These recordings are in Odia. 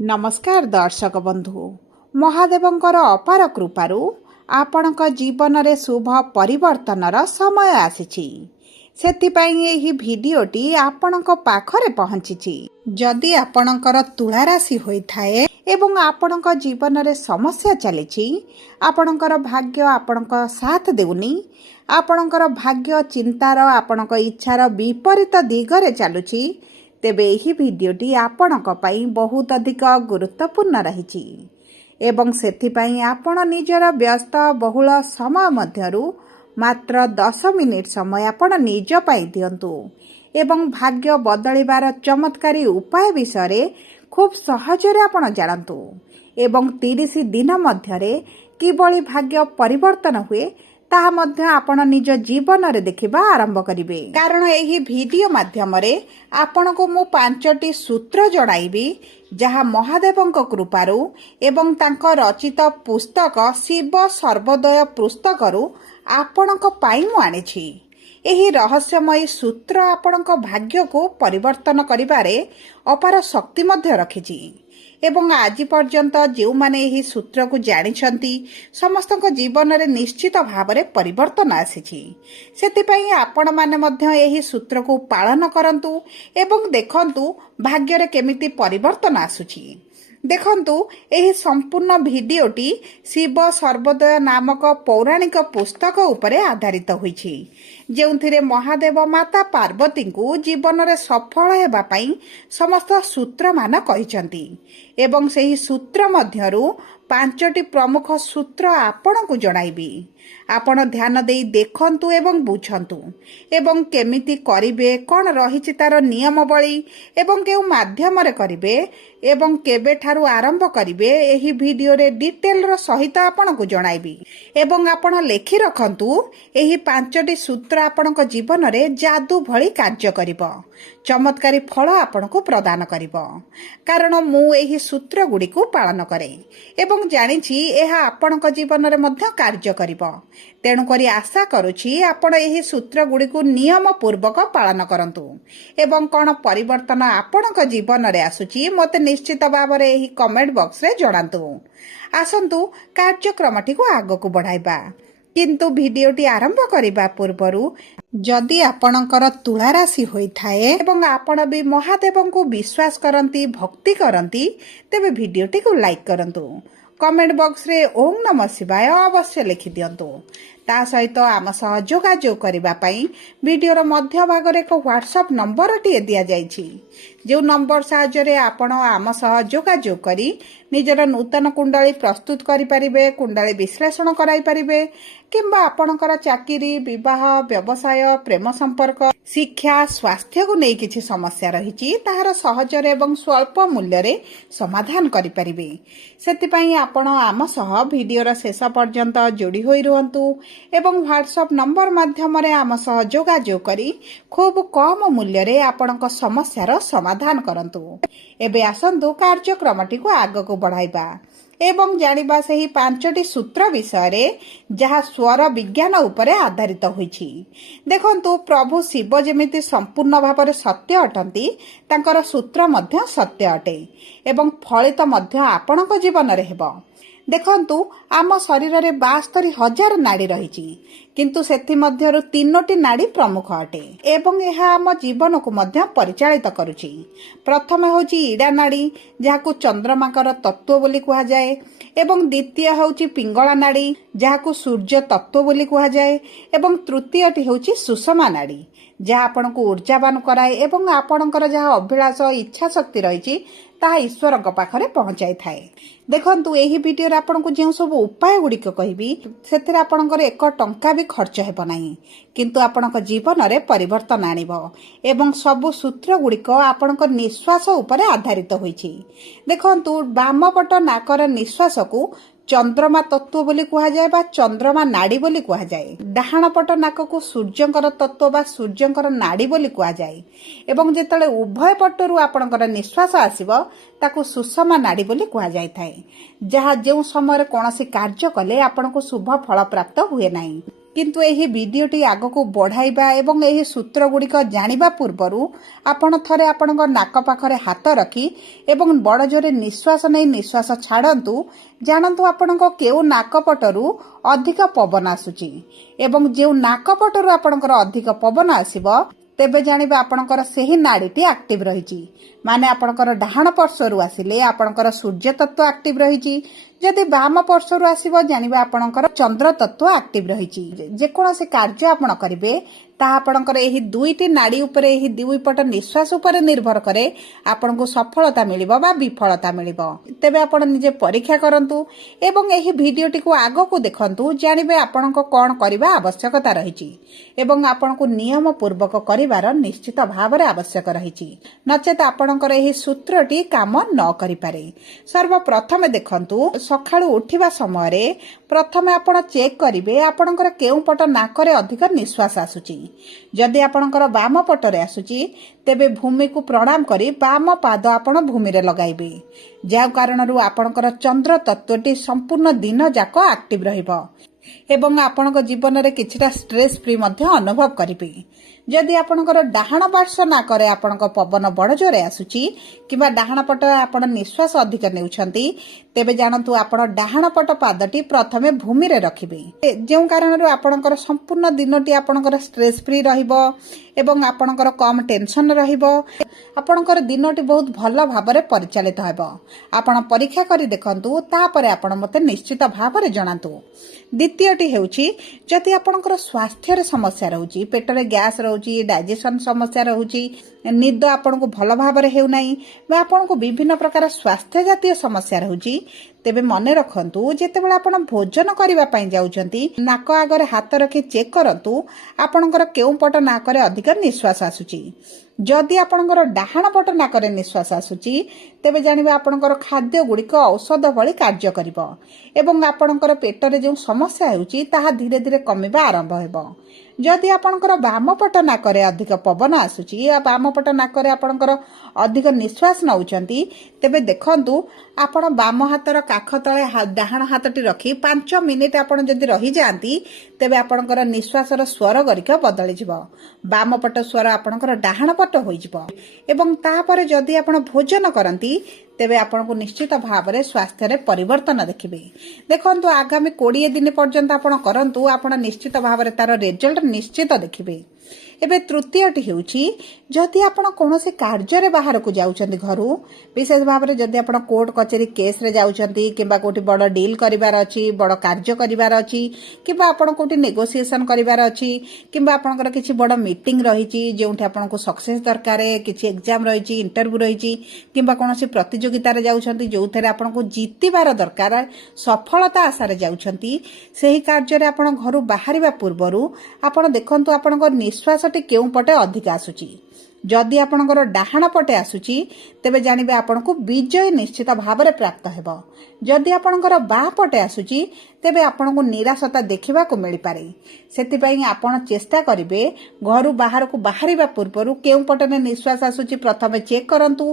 नमस्कार दर्शक बंधु महादेवंकर अपार कृपारू आपणक जीवन रे शुभ परिवर्तनर समय आसीछि। सेथिपाई एही भिडियोटी आपणक पाखरे पहुंचीछि। जदि आपणकर तुला राशि होइथाए एवं आपणक जीवन रे समस्या चलीछि, आपणकर भाग्य आपणक साथ देउनी, आपणकर भाग्य चिंतार आपणक इच्छार विपरीत दिगरे चालुछि, तेबे एही भिडियोटी आपणक पई बहुत अधिक गुरुत्वपूर्ण रहिछि एवं सेथिपाई आपण निजर व्यस्त बहुल समय मध्यरु मात्र 10 मिनिट समय आपण निज पाई दियंतु एवं भाग्य बदलिबार चमत्कारी उपाय विषय खूब सहजरे आपण जानतु एवं 30 दिन मध्यरे किबळी भाग्य परिवर्तन हुए ताहा मध्य आपण निज जीवन रे देखिबा आरंभ करिवे। कारण एही वीडियो माध्यम रे आपण को मु 5टी सूत्र जणाइबी जहा महादेवंक कृपारू एवं तांक रचित पुस्तक शिव सर्वोदय पुस्तकरू आपणक पाई मु आनिछि। एही रहस्यमयी सूत्र आपणक भाग्य को परिवर्तन करिबारे अपार शक्ति मध्य रखिछि एवं आज पर्यंत जो माने एही सूत्र को जानिछंती समस्त जीवन रे निश्चित भाव रे परिवर्तन आसीछि। सेतिपई आपण माने मध्य एही सूत्र को पालन करंतु एवं देखंतु भाग्य रे केमिति परिवर्तन आसुछि। देखंतु एही संपूर्ण भिडियोटी शिव सर्वोदय नामक पौराणिक पुस्तक उपरे आधारित होईछि, जेउथिरे महादेव माता पार्वती को जीवन रे सफल हेबा पई समस्त सूत्र मान कहिसंती एवं सेही सूत्र मध्यरु 5टी प्रमुख सूत्र आपण को जणाइबी। आपण ध्यान देई देखंतु एवं बुझंतु एवं केमिति करिवे, कोन रहिछि तार नियमावली एवं केउ माध्यम रे करिवे एवं केबे ठारू आरंभ करिवे एही वीडियो रे डिटेल रो सहित आपण को जणाइबी एवं आपण लेखि रखंतु एही 5टी सूत्र आपण को जीवन रे जादू भली कार्य करिवो, चमत्कारी फल आपण को प्रदान करिवो। कारण मु एही सूत्र गुडी को पालन करे एवं जानिछि एहा आपण को जीवन रे मध्य कार्य करिवो। तेणु करी आशा करूछि आपण एही सूत्र गुडी को नियम पूर्वक पालन करंतु एवं कोन परिवर्तन आपण को जीवन रे आसुछि मते निश्चित भाव रे एही कमेंट बॉक्स रे जणांतु। आसंतु कार्यक्रमटी को आगो को बढ़ाइबा, किंतु भिडियोटी आरंभ करिबा पूर्वरु जदि आपणकर तुला राशि होइथाए एवं आपण भी महादेवं को विश्वास करंती भक्ति करंती तेबे भिडियोटी को लाइक करंतु। कमेंट बॉक्स रे ओम नमः शिवाय अवश्य लिखि दियंतु। ता सहित आम सह जोगाजोग करिबा पई वीडियोर मध्य भाग रे एक व्हाट्सएप नंबर टी दिया जाइछि, जो नंबर साहाय्य रे आपण आम सह जोगाजोग करी निजर नूतन कुंडली प्रस्तुत करि परिबे, कुंडली विश्लेषण कराई परिबे किंबा आपणकर चाकरी, विवाह, व्यवसाय, प्रेम संपर्क, शिक्षा, स्वास्थ्य को नहीं किछि समस्या रहिछि ताहार सहजर एवं स्वल्प मूल्य रे समाधान करि परिबे। सेतिपई आपण आम सह वीडियोर शेष पर्यंत जोड़ी होई रहंतु एवं व्हाट्सएप नंबर माध्यम रे आम सह जोगाजोग करी खूब कम मूल्य रे आपणक समस्यार समाधान करंतु। एबे आसंतु कार्यक्रमटी को आग को बढ़ाइबा एवं जानिबा सेही 5टी सूत्र विषय जहा स्वर विज्ञान उपरे आधारित होईछि। देखंतु प्रभु शिव जेमिति संपूर्ण भाव रे सत्य अटंती तांकर सूत्र मध्य सत्य अटे एवं फलित मध्य आपणक जीवन रे हेबो। देखंतु आम शरीर रे 72,000 नाड़ी रहिछि, किंतु सेथि मध्यरु 3टी नाड़ी प्रमुख अटे एवं यह आम जीवन को मध्य परिचालित करुछि। प्रथम होछि इडा नाड़ी जहाकु चंद्रमाकर तत्व बोली कुहा जाए एवं द्वितीय होछि पिंगला नाड़ी जहाकु सूर्य तत्व बोली कुहा जाए एवं तृतीयटी होछि सुषमा नाड़ी जहा आपन को ऊर्जावान कराए एवं आपणकर जहा अभिलाष इच्छा शक्ति रहिछि ताहा ईश्वर पाखरे पहुंचाई थाए। देखंतु एही वीडियो रे आपन को जे सब उपाय गुडिक कहिबी सेथिरे आपणकर 1 टंका भी खर्च हेबो नाही, किंतु आपणक जीवन रे परिवर्तन आनिबो एवं सब सूत्र गुडिक आपणक निश्वास उपरे आधारित होईछि। देखंतु बाम पट नाकर निश्वास को चंद्रमा तत्व बोली कुहा जाए बा चंद्रमा नाड़ी बोली कुहा जाए, डाहाण पट नाक को सूर्यंकर तत्व बा सूर्यंकर नाड़ी बोली कुहा जाए एवं जेतले उभय पटरु आपणकर निश्वास आसीबो ताकू सुषमा नाड़ी बोली कुहा जाय थाए, जहा जेउ समय कोनोसी कार्य कले आपनको शुभ फल प्राप्त हुए नाही। କିନ୍ତୁ ଏହି ଭିଡିଓଟି ଆଗକୁ ବଢ଼ାଇବା ଏବଂ ଏହି ସୂତ୍ରଗୁଡ଼ିକ ଜାଣିବା ପୂର୍ବରୁ ଆପଣ ଥରେ ଆପଣଙ୍କ ନାକ ପାଖରେ ହାତ ରଖି ଏବଂ ବଡ଼ ଜୋରେ ନିଶ୍ୱାସ ନେଇ ନିଶ୍ୱାସ ଛାଡ଼ନ୍ତୁ। ଜାଣନ୍ତୁ ଆପଣଙ୍କ କେଉଁ ନାକ ପଟରୁ ଅଧିକ ପବନ ଆସୁଛି ଏବଂ ଯେଉଁ ନାକ ପଟରୁ ଆପଣଙ୍କର ଅଧିକ ପବନ ଆସିବ ତେବେ ଜାଣିବେ ଆପଣଙ୍କର ସେହି ନାଡିଟି ଆକ୍ଟିଭ ରହିଛି। ମାନେ ଆପଣଙ୍କର ଡାହାଣ ପାର୍ଶ୍ୱରୁ ଆସିଲେ ଆପଣଙ୍କର ସୂର୍ଯ୍ୟ ତତ୍ତ୍ୱ ଆକ୍ଟିଭ ରହିଛି। ଯଦି ବାମ ପାର୍ଶ୍ୱରୁ ଆସିବ ଜାଣିବେ ଆପଣଙ୍କର ଚନ୍ଦ୍ର ତତ୍ତ୍ୱ ଆକ୍ଟିଭ ରହିଛି। ଯେକୌଣସି କାର୍ଯ୍ୟ ଆପଣ କରିବେ ତାହା ଆପଣଙ୍କର ଏହି ଦୁଇଟି ନାଡି ଉପରେ ଏହି ଦୁଇ ପଟ ନିଶ୍ୱାସ ଉପରେ ନିର୍ଭର କରେ ଆପଣଙ୍କୁ ସଫଳତା ମିଳିବ ବା ବିଫଳତା ମିଳିବ। ତେବେ ଆପଣ ନିଜେ ପରୀକ୍ଷା କରନ୍ତୁ ଏବଂ ଏହି ଭିଡିଓଟିକୁ ଆଗକୁ ଦେଖନ୍ତୁ। ଜାଣିବେ ଆପଣଙ୍କ କ'ଣ କରିବା ଆବଶ୍ୟକତା ରହିଛି ଏବଂ ଆପଣଙ୍କୁ ନିୟମ ପୂର୍ବକ କରିବାର ନିଶ୍ଚିତ ଭାବରେ ଆବଶ୍ୟକ ରହିଛି। ନଚେତ ଆପଣଙ୍କର ଏହି ସୂତ୍ରଟି କାମ ନ କରିପାରେ। ସର୍ବପ୍ରଥମେ ଦେଖନ୍ତୁ, ସକାଳୁ ଉଠିବା ସମୟରେ ପ୍ରଥମେ ଆପଣ ଚେକ୍ କରିବେ ଆପଣଙ୍କର କେଉଁ ପଟ ନାକରେ ଅଧିକ ନିଶ୍ୱାସ ଆସୁଛି। ଯଦି ଆପଣଙ୍କର ବାମ ପଟରେ ଆସୁଛି ତେବେ ଭୂମିକୁ ପ୍ରଣାମ କରି ବାମ ପାଦ ଆପଣ ଭୂମିରେ ଲଗାଇବେ। ଯେଉଁ କାରଣରୁ ଆପଣଙ୍କର ଚନ୍ଦ୍ର ତତ୍ତ୍ୱଟି ସମ୍ପୂର୍ଣ୍ଣ ଦିନ ଯାକ ଆକ୍ଟିଭ ରହିବ ଏବଂ ଆପଣଙ୍କ ଜୀବନରେ କିଛିଟା ଷ୍ଟ୍ରେସ୍ ଫ୍ରି ମଧ୍ୟ ଅନୁଭବ କରିବେ। ଯଦି ଆପଣଙ୍କର ଡାହାଣ ପାର୍ଶ୍ୱ ନାକରେ ଆପଣଙ୍କ ପବନ ବଡ଼ ଜୋରେ ଆସୁଛି କିମ୍ବା ଡାହାଣ ପଟ ଆପଣ ନିଶ୍ୱାସ ଅଧିକ ନେଉଛନ୍ତି ତେବେ ଜାଣନ୍ତୁ ଆପଣ ଡାହାଣ ପଟ ପାଦଟି ପ୍ରଥମେ ଭୂମିରେ ରଖିବେ। ଯେଉଁ କାରଣରୁ ଆପଣଙ୍କର ସମ୍ପୂର୍ଣ୍ଣ ଦିନଟି ଆପଣଙ୍କର ଷ୍ଟ୍ରେସ୍ ଫ୍ରି ରହିବ ଏବଂ ଆପଣଙ୍କର କମ୍ ଟେନସନ୍ ରହିବ। ଆପଣଙ୍କର ଦିନଟି ବହୁତ ଭଲ ଭାବରେ ପରିଚାଳିତ ହେବ। ଆପଣ ପରୀକ୍ଷା କରି ଦେଖନ୍ତୁ, ତାପରେ ଆପଣ ମୋତେ ନିଶ୍ଚିତ ଭାବରେ ଜଣାନ୍ତୁ। ଦ୍ୱିତୀୟଟି ହେଉଛି, ଯଦି ଆପଣଙ୍କର ସ୍ୱାସ୍ଥ୍ୟରେ ସମସ୍ୟା ରହୁଛି, ପେଟରେ ଗ୍ୟାସ୍ ରହୁଛି, ଡାଇଜେସନ୍ ସମସ୍ୟା ରହୁଛି, ନିଦ ଆପଣଙ୍କୁ ଭଲ ଭାବରେ ହେଉନାହିଁ ବା ଆପଣଙ୍କୁ ବିଭିନ୍ନ ପ୍ରକାର ସ୍ୱାସ୍ଥ୍ୟ ଜାତୀୟ ସମସ୍ୟା ରହୁଛି ତେବେ ମନେ ରଖନ୍ତୁ, ଯେତେବେଳେ ଆପଣ ଭୋଜନ କରିବା ପାଇଁ ଯାଉଛନ୍ତି ନାକ ଆଗରେ ହାତ ରଖି ଚେକ୍ କରନ୍ତୁ ଆପଣଙ୍କର କେଉଁ ପଟ ନାକରେ ଅଧିକ ନିଶ୍ୱାସ ଆସୁଛି। ଯଦି ଆପଣଙ୍କର ଡାହାଣ ପଟ ନାକରେ ନିଶ୍ୱାସ ଆସୁଛି ତେବେ ଜାଣିବେ ଆପଣଙ୍କର ଖାଦ୍ୟ ଗୁଡ଼ିକ ଔଷଧ ଭଳି କାର୍ଯ୍ୟ କରିବ ଏବଂ ଆପଣଙ୍କର ପେଟରେ ଯେଉଁ ସମସ୍ୟା ହେଉଛି ତାହା ଧୀରେ ଧୀରେ କମିବା ଆରମ୍ଭ ହେବ। ଯଦି ଆପଣଙ୍କର ବାମ ପଟ ନାକରେ ଅଧିକ ପବନ ଆସୁଛି ବାମ ପଟ ନାକରେ ଆପଣଙ୍କର ଅଧିକ ନିଶ୍ୱାସ ନେଉଛନ୍ତି ତେବେ ଦେଖନ୍ତୁ, ଆପଣ ବାମ ହାତର କାଖ ତଳେ ଡାହାଣ ହାତଟି ରଖି 5 ମିନିଟ୍ ଆପଣ ଯଦି ରହିଯାଆନ୍ତି ତେବେ ଆପଣଙ୍କର ନିଶ୍ୱାସର ସ୍ୱର ଗୁଡ଼ିକ ବଦଳିଯିବ। ବାମ ପଟ ସ୍ୱର ଆପଣଙ୍କର ଡାହାଣ ପଟ ହୋଇଯିବ ଏବଂ ତାପରେ ଯଦି ଆପଣ ଭୋଜନ କରନ୍ତି ତେବେ ଆପଣଙ୍କୁ ନିଶ୍ଚିତ ଭାବରେ ସ୍ୱାସ୍ଥ୍ୟରେ ପରିବର୍ତ୍ତନ ଦେଖିବେ। ଦେଖନ୍ତୁ, ଆଗାମୀ 20 ଦିନ ପର୍ଯ୍ୟନ୍ତ ଆପଣ କରନ୍ତୁ, ଆପଣ ନିଶ୍ଚିତ ଭାବରେ ତାର ରେଜଲ୍ଟ ନିଶ୍ଚିତ ଦେଖିବେ। ଏବେ ତୃତୀୟଟି ହେଉଛି, ଯଦି ଆପଣ କୌଣସି କାର୍ଯ୍ୟରେ ବାହାରକୁ ଯାଉଛନ୍ତି ଘରୁ, ବିଶେଷ ଭାବରେ ଯଦି ଆପଣ କୋର୍ଟ କଚେରୀ କେସ୍ରେ ଯାଉଛନ୍ତି କିମ୍ବା କେଉଁଠି ବଡ଼ ଡିଲ୍ କରିବାର ଅଛି, ବଡ଼ କାର୍ଯ୍ୟ କରିବାର ଅଛି କିମ୍ବା ଆପଣ କେଉଁଠି ନେଗୋସିଏସନ୍ କରିବାର ଅଛି କିମ୍ବା ଆପଣଙ୍କର କିଛି ବଡ଼ ମିଟିଂ ରହିଛି ଯେଉଁଠି ଆପଣଙ୍କୁ ସକ୍ସେସ୍ ଦରକାର, କିଛି ଏକ୍ଜାମ୍ ରହିଛି, ଇଣ୍ଟରଭ୍ୟୁ ରହିଛି କିମ୍ବା କୌଣସି ପ୍ରତିଯୋଗିତାରେ ଯାଉଛନ୍ତି ଯେଉଁଥିରେ ଆପଣଙ୍କୁ ଜିତିବାର ଦରକାର, ସଫଳତା ଆଶାରେ ଯାଉଛନ୍ତି, ସେହି କାର୍ଯ୍ୟରେ ଆପଣ ଘରୁ ବାହାରିବା ପୂର୍ବରୁ ଆପଣ ଦେଖନ୍ତୁ ଆପଣଙ୍କ ନିଶ୍ୱାସଟି କେଉଁ ପଟେ ଅଧିକ ଆସୁଛି। ଯଦି ଆପଣଙ୍କର ଡାହାଣ ପଟେ ଆସୁଛି ତେବେ ଜାଣିବେ ଆପଣଙ୍କୁ ବିଜୟ ନିଶ୍ଚିତ ଭାବରେ ପ୍ରାପ୍ତ ହେବ। ଯଦି ଆପଣଙ୍କର ବାଁ ପଟେ ଆସୁଛି ତେବେ ଆପଣଙ୍କୁ ନିରାଶତା ଦେଖିବାକୁ ମିଳିପାରେ। ସେଥିପାଇଁ ଆପଣ ଚେଷ୍ଟା କରିବେ ଘରୁ ବାହାରକୁ ବାହାରିବା ପୂର୍ବରୁ କେଉଁ ପଟରେ ନିଶ୍ୱାସ ଆସୁଛି ପ୍ରଥମେ ଚେକ୍ କରନ୍ତୁ।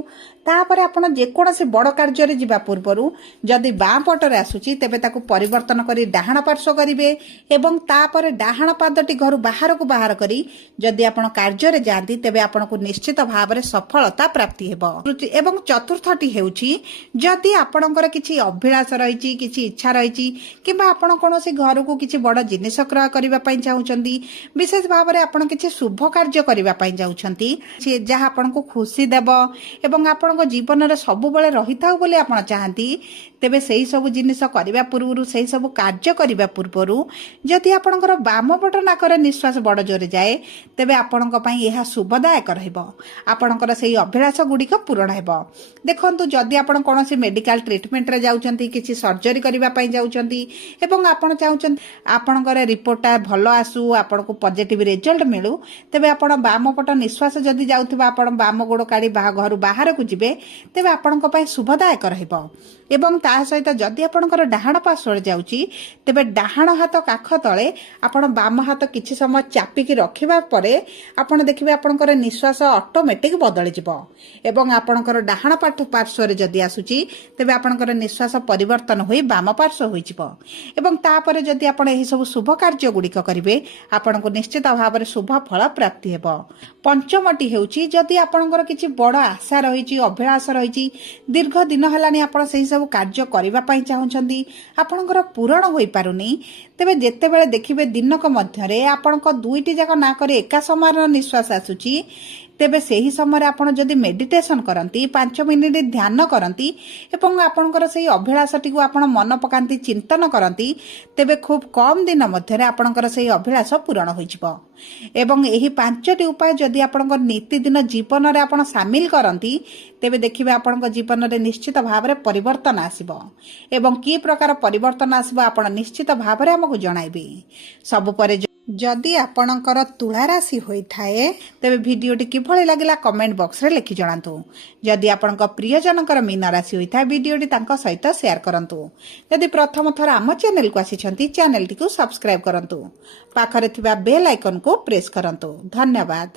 ତାପରେ ଆପଣ ଯେକୌଣସି ବଡ଼ କାର୍ଯ୍ୟରେ ଯିବା ପୂର୍ବରୁ ଯଦି ବାଁ ପଟରେ ଆସୁଛି ତେବେ ତାକୁ ପରିବର୍ତ୍ତନ କରି ଡାହାଣ ପାର୍ଶ୍ୱ କରିବେ ଏବଂ ତାପରେ ଡାହାଣ ପାଦଟି ଘରୁ ବାହାରକୁ ବାହାର କରି ଯଦି ଆପଣ କାର୍ଯ୍ୟରେ ଯାଆନ୍ତି ତେବେ ଆପଣଙ୍କୁ ନିଶ୍ଚିତ ଭାବରେ ସଫଳତା ପ୍ରାପ୍ତି ହେବ। ଏବଂ ଚତୁର୍ଥଟି ହେଉଛି, ଯଦି ଆପଣଙ୍କର କିଛି ଅଭିଳାଷ ରହିଛି, କିଛି ଇଚ୍ଛା ରହିଛି କିମ୍ବା ଆପଣ କୌଣସି ଘରକୁ କିଛି ବଡ଼ ଜିନିଷ କ୍ରୟ କରିବା ପାଇଁ ଚାହୁଁଛନ୍ତି, ବିଶେଷ ଭାବରେ ଆପଣ କିଛି ଶୁଭ କାର୍ଯ୍ୟ କରିବା ପାଇଁ ଯାଉଛନ୍ତି ଯାହା ଆପଣଙ୍କୁ ଖୁସି ଦେବ ଏବଂ ଆପଣଙ୍କ ଜୀବନରେ ସବୁବେଳେ ରହିଥାଉ ବୋଲି ଆପଣ ଚାହାନ୍ତି, ତେବେ ସେହି ସବୁ ଜିନିଷ କରିବା ପୂର୍ବରୁ, ସେହି ସବୁ କାର୍ଯ୍ୟ କରିବା ପୂର୍ବରୁ ଯଦି ଆପଣଙ୍କର ବାମ ପଟ ନାକରେ ନିଶ୍ୱାସ ବଡ଼ ଜୋରେ ଯାଏ ତେବେ ଆପଣଙ୍କ ପାଇଁ ଏହା ଶୁଭଦାୟକ ରହିବ। ଆପଣଙ୍କର ସେହି ଅଭିଳାଷ ଗୁଡ଼ିକ ପୂରଣ ହେବ। ଦେଖନ୍ତୁ, ଯଦି ଆପଣ କୌଣସି ମେଡିକାଲ ଟ୍ରିଟମେଣ୍ଟରେ ଯାଉଛନ୍ତି, କିଛି ସର୍ଜରୀ କରିବା ପାଇଁ ଯାଉଛନ୍ତି ଏବଂ ଆପଣ ଚାହୁଁଛନ୍ତି ଆପଣଙ୍କର ରିପୋର୍ଟଟା ଭଲ ଆସୁ, ଆପଣଙ୍କୁ ପଜିଟିଭ ରେଜଲ୍ଟ ମିଳୁ, ତେବେ ଆପଣ ବାମ ପଟ ନିଶ୍ୱାସ ଯଦି ଯାଉଥିବା ଆପଣ ବାମ ଗୋଡ଼ କାଢ଼ି ଘରୁ ବାହାରକୁ ଯିବେ ତେବେ ଆପଣଙ୍କ ପାଇଁ ଶୁଭଦାୟକ ରହିବ। ଏବଂ ତା ସହିତ ଯଦି ଆପଣଙ୍କର ଡାହାଣ ପାର୍ଶ୍ୱରେ ଯାଉଛି ତେବେ ଡାହାଣ ହାତ କାଖ ତଳେ ଆପଣ ବାମ ହାତ କିଛି ସମୟ ଚାପିକି ରଖିବା ପରେ ଆପଣ ଦେଖିବେ ଆପଣଙ୍କର ନିଶ୍ୱାସ ଅଟୋମେଟିକ୍ ବଦଳିଯିବ ଏବଂ ଆପଣଙ୍କର ଡାହାଣ ପାର୍ଶ୍ୱରେ ଯଦି ଆସୁଛି ତେବେ ଆପଣଙ୍କର ନିଶ୍ୱାସ ପରିବର୍ତ୍ତନ ହୋଇ ବାମ ପାର୍ଶ୍ୱ ହୋଇଯିବ ଏବଂ ତାପରେ ଯଦି ଆପଣ ଏହି ସବୁ ଶୁଭ କାର୍ଯ୍ୟ ଗୁଡ଼ିକ କରିବେ ଆପଣଙ୍କୁ ନିଶ୍ଚିତ ଭାବରେ ଶୁଭ ଫଳ ପ୍ରାପ୍ତି ହେବ। ପଞ୍ଚମଟି ହେଉଛି ଯଦି ଆପଣଙ୍କର କିଛି ବଡ଼ ଆଶା ରହିଛି, ଅଭିଳାଷ ରହିଛି, ଦୀର୍ଘ ଦିନ ହେଲାଣି ଆପଣ ସେହି ସବୁ କାର୍ଯ୍ୟ କରିବା ପାଇଁ ଚାହୁଁଛନ୍ତି, ଆପଣଙ୍କର ପୂରଣ ହୋଇପାରୁନି, ତେବେ ଯେତେବେଳେ ଦେଖିବେ ଦିନକ ମଧ୍ୟରେ ଆପଣଙ୍କ ଦୁଇଟି ଯାକ ନାକରେ ଏକା ସମାନର ନିଶ୍ୱାସ ଆସୁଛି, ତେବେ ସେହି ସମୟରେ ଆପଣ ଯଦି ମେଡିଟେସନ କରନ୍ତି, 5 ମିନିଟ୍ ଧ୍ୟାନ କରନ୍ତି ଏବଂ ଆପଣଙ୍କର ସେହି ଅଭିଳାଷଟିକୁ ଆପଣ ମନ ପକାନ୍ତି, ଚିନ୍ତନ କରନ୍ତି, ତେବେ ଖୁବ୍ କମ୍ ଦିନ ମଧ୍ୟରେ ଆପଣଙ୍କର ସେହି ଅଭିଳାଷ ପୂରଣ ହୋଇଯିବ। ଏବଂ ଏହି 5ଟି ଉପାୟ ଯଦି ଆପଣଙ୍କ ନୀତିଦିନ ଜୀବନରେ ଆପଣ ସାମିଲ କରନ୍ତି, ତେବେ ଦେଖିବେ ଆପଣଙ୍କ ଜୀବନରେ ନିଶ୍ଚିତ ଭାବରେ ପରିବର୍ତ୍ତନ ଆସିବ। ଏବଂ କି ପ୍ରକାର ପରିବର୍ତ୍ତନ ଆସିବ ଆପଣ ନିଶ୍ଚିତ ଭାବରେ ଆମକୁ ଜଣାଇବେ। ସବୁପରେ ଯଦି ଆପଣଙ୍କର ତୁଳା ରାଶି ହୋଇଥାଏ ତେବେ ଭିଡ଼ିଓଟି କିଭଳି ଲାଗିଲା କମେଣ୍ଟ ବକ୍ସରେ ଲେଖି ଜଣାନ୍ତୁ। ଯଦି ଆପଣଙ୍କ ପ୍ରିୟଜନଙ୍କର ମୀନ ରାଶି ହୋଇଥାଏ ଭିଡ଼ିଓଟି ତାଙ୍କ ସହିତ ସେୟାର କରନ୍ତୁ। ଯଦି ପ୍ରଥମ ଥର ଆମ ଚ୍ୟାନେଲକୁ ଆସିଛନ୍ତି ଚ୍ୟାନେଲଟିକୁ ସବସ୍କ୍ରାଇବ୍ କରନ୍ତୁ। ପାଖରେ ଥିବା ବେଲ୍ ଆଇକନକୁ ପ୍ରେସ୍ କରନ୍ତୁ। ଧନ୍ୟବାଦ।